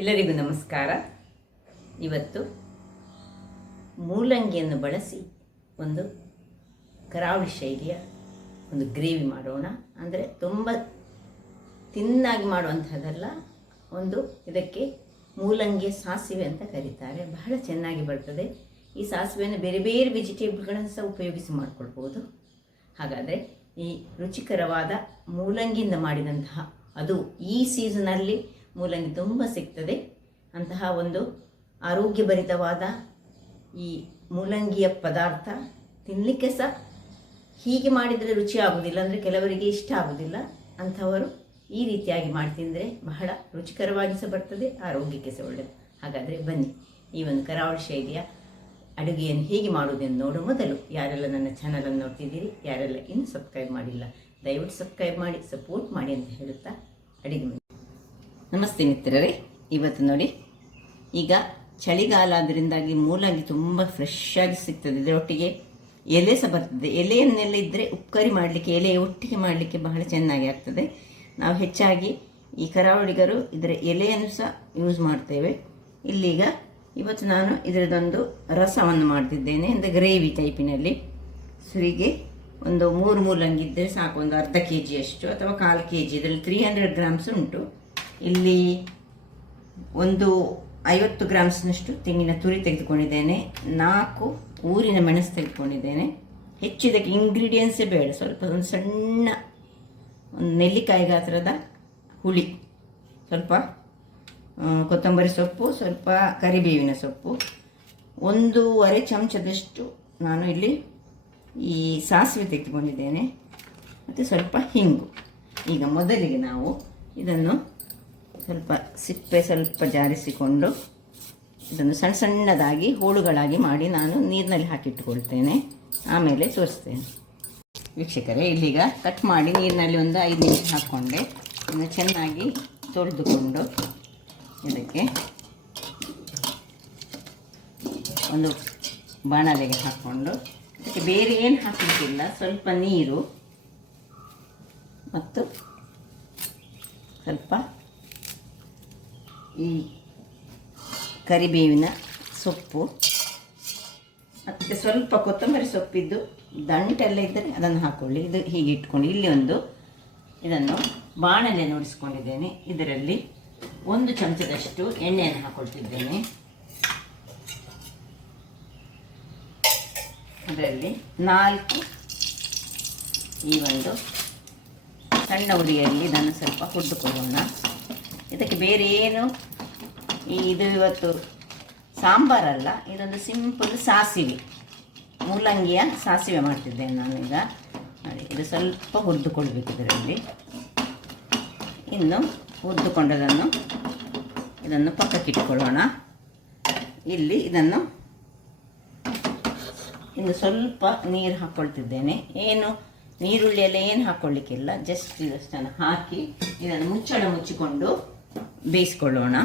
ಎಲ್ಲರಿಗೂ ನಮಸ್ಕಾರ. ಇವತ್ತು ಮೂಲಂಗಿಯನ್ನು ಬಳಸಿ ಒಂದು ಕರಾವಳಿ ಶೈಲಿಯ ಒಂದು ಗ್ರೇವಿ ಮಾಡೋಣ. ಅಂದರೆ ತುಂಬ ತಿನ್ನಾಗಿ ಮಾಡುವಂಥದ್ದಲ್ಲ, ಒಂದು ಇದಕ್ಕೆ ಮೂಲಂಗಿಯ ಸಾಸಿವೆ ಅಂತ ಕರೀತಾರೆ. ಬಹಳ ಚೆನ್ನಾಗಿ ಬರ್ತದೆ. ಈ ಸಾಸಿವೆಯನ್ನು ಬೇರೆ ಬೇರೆ ವೆಜಿಟೇಬಲ್ಗಳನ್ನು ಸಹ ಉಪಯೋಗಿಸಿ ಮಾಡಿಕೊಳ್ಬೋದು. ಹಾಗಾದರೆ ಈ ರುಚಿಕರವಾದ ಮೂಲಂಗಿಯಿಂದ ಮಾಡಿದಂತಹ, ಅದು ಈ ಸೀಸನಲ್ಲಿ ಮೂಲಂಗಿ ತುಂಬ ಸಿಗ್ತದೆ, ಅಂತಹ ಒಂದು ಆರೋಗ್ಯಭರಿತವಾದ ಈ ಮೂಲಂಗಿಯ ಪದಾರ್ಥ ತಿನ್ನಲಿಕ್ಕೆ ಸಹ ಹೀಗೆ ಮಾಡಿದರೆ ರುಚಿ ಆಗೋದಿಲ್ಲ, ಅಂದರೆ ಕೆಲವರಿಗೆ ಇಷ್ಟ ಆಗೋದಿಲ್ಲ. ಅಂಥವರು ಈ ರೀತಿಯಾಗಿ ಮಾಡಿ ತಿಂದರೆ ಬಹಳ ರುಚಿಕರವಾಗಿ ಸಹ ಬರ್ತದೆ, ಆರೋಗ್ಯಕ್ಕೆ ಸಹ ಒಳ್ಳೆಯದು. ಹಾಗಾದರೆ ಬನ್ನಿ, ಈ ಒಂದು ಕರಾವಳಿ ಶೈಲಿಯ ಅಡುಗೆಯನ್ನು ಹೇಗೆ ಮಾಡುವುದೆಂದು ನೋಡುವ ಮೊದಲು ಯಾರೆಲ್ಲ ನನ್ನ ಚಾನಲನ್ನು ನೋಡ್ತಿದ್ದೀರಿ, ಯಾರೆಲ್ಲ ಇನ್ನೂ ಸಬ್ಸ್ಕ್ರೈಬ್ ಮಾಡಿಲ್ಲ, ದಯವಿಟ್ಟು ಸಬ್ಸ್ಕ್ರೈಬ್ ಮಾಡಿ ಸಪೋರ್ಟ್ ಮಾಡಿ ಅಂತ ಹೇಳುತ್ತಾ ಅಡುಗೆ ಮಾಡಿ. ನಮಸ್ತೆ ಮಿತ್ರರೇ. ಇವತ್ತು ನೋಡಿ, ಈಗ ಚಳಿಗಾಲ ಅದರಿಂದಾಗಿ ಮೂಲಂಗಿ ತುಂಬ ಫ್ರೆಶ್ ಆಗಿ ಸಿಗ್ತದೆ. ಇದರೊಟ್ಟಿಗೆ ಎಲೆ ಸಹ ಬರ್ತದೆ. ಎಲೆಯನ್ನೆಲ್ಲ ಇದ್ದರೆ ಉಪ್ಕರಿ ಮಾಡಲಿಕ್ಕೆ, ಎಲೆ ಒಟ್ಟಿಗೆ ಮಾಡಲಿಕ್ಕೆ ಬಹಳ ಚೆನ್ನಾಗಿ ಆಗ್ತದೆ. ನಾವು ಹೆಚ್ಚಾಗಿ ಈ ಕರಾವಳಿಗರು ಇದರ ಎಲೆಯನ್ನು ಸಹ ಯೂಸ್ ಮಾಡ್ತೇವೆ. ಇಲ್ಲೀಗ ಇವತ್ತು ನಾನು ಇದರದೊಂದು ರಸವನ್ನು ಮಾಡ್ತಿದ್ದೇನೆ, ಅಂದರೆ ಗ್ರೇವಿ ಟೈಪಿನಲ್ಲಿ. ಹೀಗೆ ಒಂದು 3 ಮೂಲಂಗಿ ಇದ್ದರೆ ಸಾಕು, ಒಂದು ಅರ್ಧ kg ಅಷ್ಟು ಅಥವಾ 1/4 kg. ಇದರಲ್ಲಿ 300 ಗ್ರಾಮ್ಸ್ ಉಂಟು. ಇಲ್ಲಿ ಒಂದು 50 ಗ್ರಾಮ್ಸ್ನಷ್ಟು ತೆಂಗಿನ ತುರಿ ತೆಗೆದುಕೊಂಡಿದ್ದೇನೆ. 4 ಊರಿನ ಮೆಣಸು ತೆಗೆದುಕೊಂಡಿದ್ದೇನೆ. ಹೆಚ್ಚು ಇದಕ್ಕೆ ಇಂಗ್ರೀಡಿಯೆಂಟ್ಸೇ ಬೇಡ. ಸ್ವಲ್ಪ ಒಂದು ಸಣ್ಣ ಒಂದು ನೆಲ್ಲಿಕಾಯಿ ಗಾತ್ರದ ಹುಳಿ, ಸ್ವಲ್ಪ ಕೊತ್ತಂಬರಿ ಸೊಪ್ಪು, ಸ್ವಲ್ಪ ಕರಿಬೇವಿನ ಸೊಪ್ಪು, 1.5 ಚಮಚದಷ್ಟು ನಾನು ಇಲ್ಲಿ ಈ ಸಾಸಿವೆ ತೆಗೆದುಕೊಂಡಿದ್ದೇನೆ, ಮತ್ತು ಸ್ವಲ್ಪ ಹಿಂಗು. ಈಗ ಮೊದಲಿಗೆ ನಾವು ಇದನ್ನು ಸ್ವಲ್ಪ ಸಿಪ್ಪೆ ಸ್ವಲ್ಪ ಜಾರಿಸಿಕೊಂಡು ಇದನ್ನು ಸಣ್ಣ ಸಣ್ಣದಾಗಿ ಹೋಳುಗಳಾಗಿ ಮಾಡಿ ನಾನು ನೀರಿನಲ್ಲಿ ಹಾಕಿಟ್ಟುಕೊಳ್ತೇನೆ. ಆಮೇಲೆ ತೋರಿಸ್ತೇನೆ. ವೀಕ್ಷಕರೇ, ಇಲ್ಲೀಗ ಕಟ್ ಮಾಡಿ ನೀರಿನಲ್ಲಿ ಒಂದು 5 ನಿಮಿಷ ಹಾಕ್ಕೊಂಡೆ. ಇದನ್ನು ಚೆನ್ನಾಗಿ ತೊಳೆದುಕೊಂಡು ಇದಕ್ಕೆ ಒಂದು ಬಾಣಲೆಗೆ ಹಾಕ್ಕೊಂಡು, ಇದಕ್ಕೆ ಬೇರೆ ಏನು ಹಾಕಲಿಕ್ಕಿಲ್ಲ, ಸ್ವಲ್ಪ ನೀರು ಮತ್ತು ಸ್ವಲ್ಪ ಈ ಕರಿಬೇವಿನ ಸೊಪ್ಪು, ಮತ್ತು ಸ್ವಲ್ಪ ಕೊತ್ತಂಬರಿ ಸೊಪ್ಪಿದ್ದು ದಂಟೆಲ್ಲ ಇದ್ದರೆ ಅದನ್ನು ಹಾಕ್ಕೊಳ್ಳಿ. ಇದು ಹೀಗೆ ಇಟ್ಕೊಂಡು ಇಲ್ಲಿ ಒಂದು ಇದನ್ನು ಬಾಣಲೆ ನೋಡಿಸ್ಕೊಂಡಿದ್ದೇನೆ. ಇದರಲ್ಲಿ 1 ಚಮಚದಷ್ಟು ಎಣ್ಣೆಯನ್ನು ಹಾಕ್ಕೊಳ್ತಿದ್ದೇನೆ. ಅದರಲ್ಲಿ 4 ಈ ಒಂದು ಸಣ್ಣ ಉರಿಯಲ್ಲಿ ಇದನ್ನು ಸ್ವಲ್ಪ ಹುರಿದುಕೊಳ್ಳೋಣ. ಇದಕ್ಕೆ ಬೇರೆ ಏನು, ಇದು ಇವತ್ತು ಸಾಂಬಾರಲ್ಲ, ಇದೊಂದು ಸಿಂಪಲ್ ಸಾಸಿವೆ, ಮೂಲಂಗಿಯ ಸಾಸಿವೆ ಮಾಡ್ತಿದ್ದೇನೆ ನಾನೀಗ. ನೋಡಿ, ಇದು ಸ್ವಲ್ಪ ಹುರಿದುಕೊಳ್ಬೇಕು ಇದರಲ್ಲಿ. ಇನ್ನು ಹುರಿದುಕೊಂಡದನ್ನು ಇದನ್ನು ಪಕ್ಕಕ್ಕಿಟ್ಕೊಳ್ಳೋಣ. ಇಲ್ಲಿ ಇದನ್ನು ಇನ್ನು ಸ್ವಲ್ಪ ನೀರು ಹಾಕ್ಕೊಳ್ತಿದ್ದೇನೆ. ಏನು ನೀರುಳ್ಳಿ ಎಲ್ಲ ಏನು ಹಾಕ್ಕೊಳ್ಳಿಕ್ಕಿಲ್ಲ, ಜಸ್ಟ್ ಇದಷ್ಟನ್ನು ಹಾಕಿ ಇದನ್ನು ಮುಚ್ಚಳ ಮುಚ್ಚಿಕೊಂಡು ಬೇಯಿಸ್ಕೊಳ್ಳೋಣ.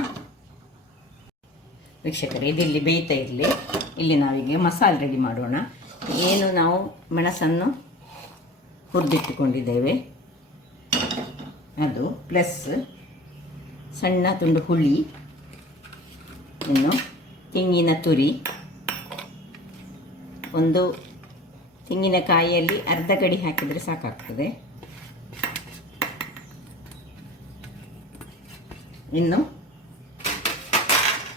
ವೀಕ್ಷಕರೇ, ಇದಿಲ್ಲಿ ಬೇಯ್ತಾ ಇರಲಿ. ಇಲ್ಲಿ ನಾವೀಗ ಮಸಾಲೆ ರೆಡಿ ಮಾಡೋಣ. ಏನು ನಾವು ಮೆಣಸನ್ನು ಹುರಿದಿಟ್ಟುಕೊಂಡಿದ್ದೇವೆ ಅದು, ಪ್ಲಸ್ ಸಣ್ಣ ತುಂಡು ಹುಳಿ, ಇನ್ನು ತೆಂಗಿನ ತುರಿ, ಒಂದು ತೆಂಗಿನಕಾಯಿಯಲ್ಲಿ ಅರ್ಧ ಗಡಿ ಹಾಕಿದರೆ ಸಾಕಾಗ್ತದೆ. ಇನ್ನು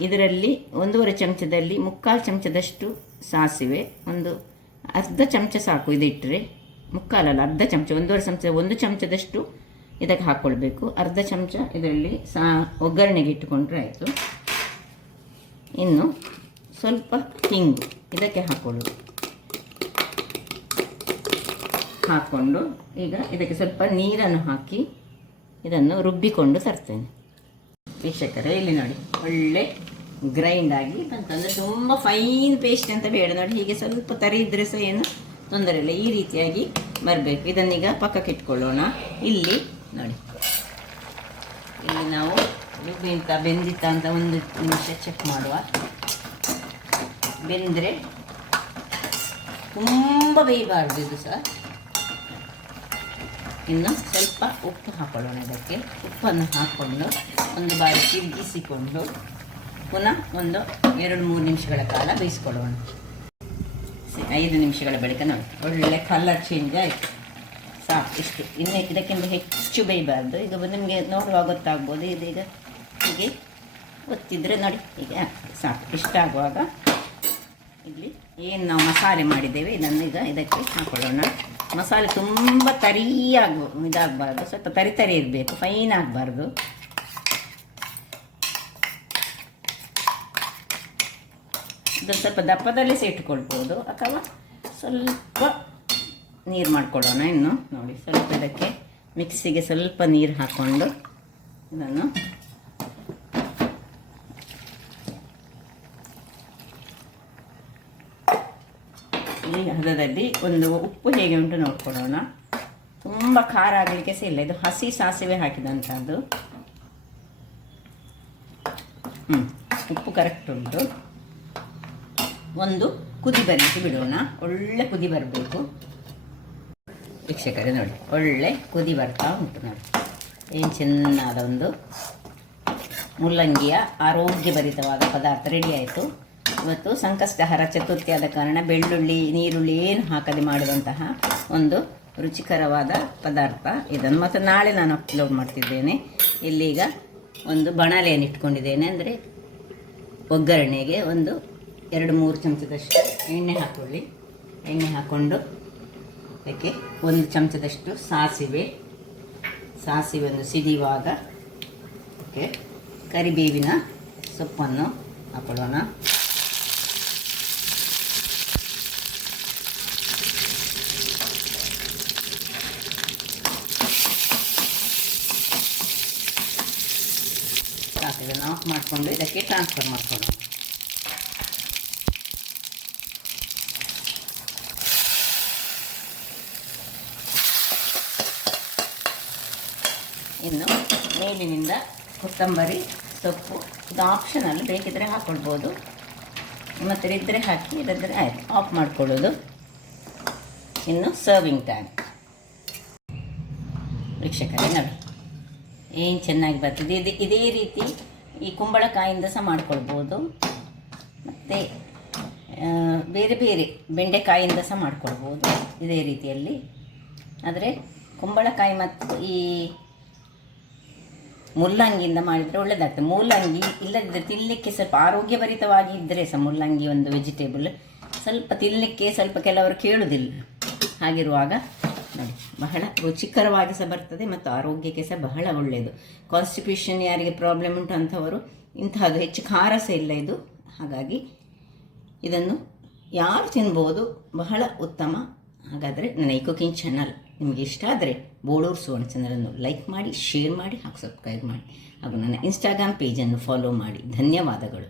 ಇದರಲ್ಲಿ 1.5 ಚಮಚದಲ್ಲಿ 3/4 ಚಮಚದಷ್ಟು ಸಾಸಿವೆ, ಒಂದು ಅರ್ಧ ಚಮಚ ಸಾಕು ಇದಿಟ್ಟರೆ. 3/4 ಅಲ್ಲ, ಅರ್ಧ ಚಮಚ, 1.5 ಚಮಚ, 1 ಚಮಚದಷ್ಟು ಇದಕ್ಕೆ ಹಾಕ್ಕೊಳ್ಬೇಕು. ಅರ್ಧ ಚಮಚ ಇದರಲ್ಲಿ ಒಗ್ಗರಣೆಗೆ ಇಟ್ಟುಕೊಂಡ್ರೆ ಆಯಿತು. ಇನ್ನು ಸ್ವಲ್ಪ ಹಿಂಗು ಇದಕ್ಕೆ ಹಾಕ್ಕೊಂಡು ಈಗ ಇದಕ್ಕೆ ಸ್ವಲ್ಪ ನೀರನ್ನು ಹಾಕಿ ಇದನ್ನು ರುಬ್ಬಿಕೊಂಡು ತರ್ತೇನೆ. ವೀಕ್ಷಕರೇ, ಇಲ್ಲಿ ನೋಡಿ, ಒಳ್ಳೆ ಗ್ರೈಂಡ್ ಆಗಿ ಬಂತಂದರೆ ತುಂಬ ಫೈನ್ ಪೇಸ್ಟ್ ಅಂತ ಬೇಡ. ನೋಡಿ, ಹೀಗೆ ಸ್ವಲ್ಪ ತರಿ ಇದ್ದರೆ ಸಹ ಏನು ತೊಂದರೆ ಇಲ್ಲ, ಈ ರೀತಿಯಾಗಿ ಬರಬೇಕು. ಇದನ್ನೀಗ ಪಕ್ಕಕ್ಕೆ ಇಟ್ಕೊಳ್ಳೋಣ. ಇಲ್ಲಿ ನೋಡಿ, ಇಲ್ಲಿ ನಾವು ಬೆಂದಿತ್ತ ಅಂತ 1 ನಿಮಿಷ ಚೆಕ್ ಮಾಡುವ. ಬೆಂದರೆ ತುಂಬ ಬೇಯಬಾರ್ದು ಇದು ಸಹ. ಇನ್ನು ಸ್ವಲ್ಪ ಉಪ್ಪು ಹಾಕೊಳ್ಳೋಣ. ಇದಕ್ಕೆ ಉಪ್ಪನ್ನು ಹಾಕ್ಕೊಂಡು ಒಂದು ಬಾರಿ ತಿರುಗಿಸಿಕೊಂಡು ಪುನಃ ಒಂದು 2-3 ನಿಮಿಷಗಳ ಕಾಲ ಬೇಯಿಸ್ಕೊಳ್ಳೋಣ. 5 ನಿಮಿಷಗಳ ಬಳಿಕ ನೋಡಿ ಒಳ್ಳೆ ಕಲರ್ ಚೇಂಜ್ ಆಯಿತು. ಸಾಕು ಇಷ್ಟು, ಇನ್ನು ಇದಕ್ಕಿಂತ ಹೆಚ್ಚು ಬೇಯಬಾರ್ದು. ಈಗ ನಿಮಗೆ ನೋಡುವಾಗ ಗೊತ್ತಾಗ್ಬೋದು. ಇದೀಗ ಹೀಗೆ ಒತ್ತಿದ್ರೆ ನೋಡಿ ಹೀಗೆ ಸಾಕು. ಇಷ್ಟ ಆಗುವಾಗ ಇಲ್ಲಿ ಏನು ನಾವು ಮಸಾಲೆ ಮಾಡಿದ್ದೇವೆ ಇದನ್ನು ಈಗ ಇದಕ್ಕೆ ಹಾಕೊಳ್ಳೋಣ. ಮಸಾಲೆ ತುಂಬ ಇದಾಗಬಾರ್ದು, ಸ್ವಲ್ಪ ತರಿ ಇರಬೇಕು, ಫೈನ್ ಆಗಬಾರ್ದು. ಇದು ಸ್ವಲ್ಪ ದಪ್ಪದಲ್ಲಿ ಇಟ್ಕೊಳ್ಬೋದು ಅಥವಾ ಸ್ವಲ್ಪ ನೀರು ಮಾಡ್ಕೊಳ್ಳೋಣ. ಇನ್ನು ನೋಡಿ ಸ್ವಲ್ಪ ಇದಕ್ಕೆ ಮಿಕ್ಸಿಗೆ ಸ್ವಲ್ಪ ನೀರು ಹಾಕ್ಕೊಂಡು ಇದನ್ನು ಈ ಹದದಲ್ಲಿ ಒಂದು ಉಪ್ಪು ಹೇಗೆ ಉಂಟು ನೋಡ್ಕೊಳ್ಳೋಣ. ತುಂಬ ಖಾರ ಆಗಲಿಕ್ಕೆ ಸಹ ಇಲ್ಲ, ಇದು ಹಸಿ ಸಾಸಿವೆ ಹಾಕಿದಂಥದ್ದು. ಉಪ್ಪು ಕರೆಕ್ಟ್ ಉಂಟು. ಒಂದು ಕುದಿ ಬರಲಿಕ್ಕೆ ಬಿಡೋಣ. ಒಳ್ಳೆ ಕುದಿ ಬರಬೇಕು. ವೀಕ್ಷಕರೇ ನೋಡಿ ಒಳ್ಳೆ ಕುದಿ ಬರ್ತಾ ಉಂಟು ನೋಡಿ. ಏನು ಚೆನ್ನಾದ ಒಂದು ಮುಲ್ಲಂಗಿಯ ಆರೋಗ್ಯಭರಿತವಾದ ಪದಾರ್ಥ ರೆಡಿ ಆಯಿತು. ಇವತ್ತು ಸಂಕಷ್ಟಹರ ಚತುರ್ಥಿ ಆದ ಕಾರಣ ಬೆಳ್ಳುಳ್ಳಿ ನೀರುಳ್ಳಿ ಏನು ಹಾಕದೆ ಮಾಡುವಂತಹ ಒಂದು ರುಚಿಕರವಾದ ಪದಾರ್ಥ ಇದನ್ನು. ಮತ್ತು ನಾಳೆ ನಾನು ಅಪ್ಲೋಡ್ ಮಾಡ್ತಿದ್ದೇನೆ. ಇಲ್ಲೀಗ ಒಂದು ಬಾಣಲೆಯನ್ನು ಇಟ್ಕೊಂಡಿದ್ದೇನೆ. ಅಂದರೆ ಒಗ್ಗರಣೆಗೆ ಒಂದು 2-3 ಚಮಚದಷ್ಟು ಎಣ್ಣೆ ಹಾಕ್ಕೊಳ್ಳಿ. ಎಣ್ಣೆ ಹಾಕ್ಕೊಂಡು ಅದಕ್ಕೆ 1 ಚಮಚದಷ್ಟು ಸಾಸಿವೆ ಒಂದು ಸಿಡಿಯುವಾಗ ಓಕೆ ಕರಿಬೇವಿನ ಸೊಪ್ಪನ್ನು ಹಾಕೊಳ್ಳೋಣ. ಸಾಕು, ಇದನ್ನು ಆಫ್ ಮಾಡಿಕೊಂಡು ಇದಕ್ಕೆ ಟ್ರಾನ್ಸ್ಫರ್ ಮಾಡ್ಕೊಳ್ಳೋಣ. ಇನ್ನು ಮೇಲಿನಿಂದ ಕೊತ್ತಂಬರಿ ಸೊಪ್ಪು, ಇದು ಆಪ್ಷನಲ್, ಬೇಕಿದ್ದರೆ ಹಾಕ್ಕೊಳ್ಬೋದು, ಮತ್ತು ಇದ್ದರೆ ಹಾಕಿ, ಇಲ್ಲದ್ರೆ ಆಯಿತು ಆಫ್ ಮಾಡ್ಕೊಳ್ಳೋದು. ಇನ್ನು ಸರ್ವಿಂಗ್ ಟೈಮ್. ವೀಕ್ಷಕರೇ ನೋಡಿ ಏನು ಚೆನ್ನಾಗಿ ಬರ್ತದೆ. ಇದೇ ರೀತಿ ಈ ಕುಂಬಳಕಾಯಿಂದ ಸಹ ಮಾಡ್ಕೊಳ್ಬೋದು, ಮತ್ತು ಬೇರೆ ಬೇರೆ ಬೆಂಡೆಕಾಯಿಂದ ಸಹ ಮಾಡ್ಕೊಳ್ಬೋದು ಇದೇ ರೀತಿಯಲ್ಲಿ. ಆದರೆ ಕುಂಬಳಕಾಯಿ ಮತ್ತು ಈ ಮುಲ್ಲಂಗಿಯಿಂದ ಮಾಡಿದರೆ ಒಳ್ಳೆಯದಾಗ್ತದೆ. ಮೂಲಂಗಿ ಇಲ್ಲದಿದ್ದರೆ ತಿನ್ನಲಿಕ್ಕೆ ಸ್ವಲ್ಪ ಆರೋಗ್ಯಭರಿತವಾಗಿ ಇದ್ದರೆ ಸಹ ಮುಲ್ಲಂಗಿ ಒಂದು ವೆಜಿಟೇಬಲ್ ಸ್ವಲ್ಪ ತಿನ್ನಲಿಕ್ಕೆ ಸ್ವಲ್ಪ ಕೆಲವರು ಕೇಳುವುದಿಲ್ಲ. ಹಾಗಿರುವಾಗ ನೋಡಿ ಬಹಳ ರುಚಿಕರವಾಗಿ ಸಹ ಬರ್ತದೆ ಮತ್ತು ಆರೋಗ್ಯಕ್ಕೆ ಸಹ ಬಹಳ ಒಳ್ಳೆಯದು. ಕಾನ್ಸ್ಟಿಪೇಷನ್ ಯಾರಿಗೆ ಪ್ರಾಬ್ಲಮ್ ಉಂಟು ಅಂಥವರು ಇಂತಹದ್ದು ಹೆಚ್ಚು ಖಾರ ಸಹ ಇಲ್ಲ ಇದು. ಹಾಗಾಗಿ ಇದನ್ನು ಯಾರು ತಿನ್ಬೋದು, ಬಹಳ ಉತ್ತಮ. ಹಾಗಾದರೆ ನನ್ನ ಈ ಕುಕಿಂಗ್ ಚಾನಲ್ ನಿಮಗೆ ಇಷ್ಟ ಆದರೆ ಬೋಳೂರು ಸುವರ್ಣ ಚಾನಲನ್ನು ಲೈಕ್ ಮಾಡಿ, ಶೇರ್ ಮಾಡಿ ಹಾಗೂ ಸಬ್ಸ್ಕ್ರೈಬ್ ಮಾಡಿ ಹಾಗೂ ನನ್ನ ಇನ್ಸ್ಟಾಗ್ರಾಮ್ ಪೇಜನ್ನು ಫಾಲೋ ಮಾಡಿ. ಧನ್ಯವಾದಗಳು.